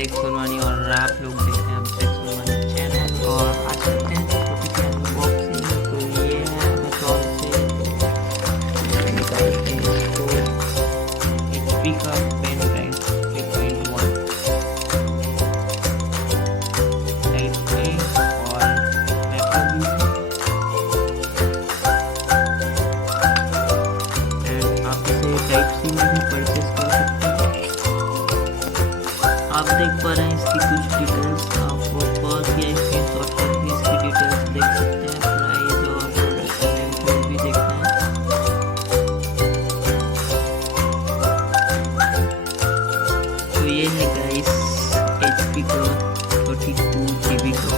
अभिषेक सोनवानी और आप लोग देखते हैं अभिषेक सोनवानी चैनल। और आज करते हैं छोटी सी अनबॉक्सिंग। तो ये है अमेज़ॉन से निकालते हैं इसको, HP का पेन ड्राइव 3.1 टाइप ए और मैक्रो भी, एंड आप इसे टाइप सी में भी परचेस कर सकते हैं। आप देख पा रहे हैं इसकी कुछ डिटेल्स, आप पॉज या स्क्रीनशॉट पर भी इसकी डिटेल्स देख सकते हैं, प्राइस और प्रोडक्ट नेम भी देखते हैं। तो ये है गाइस HP का 32 GB का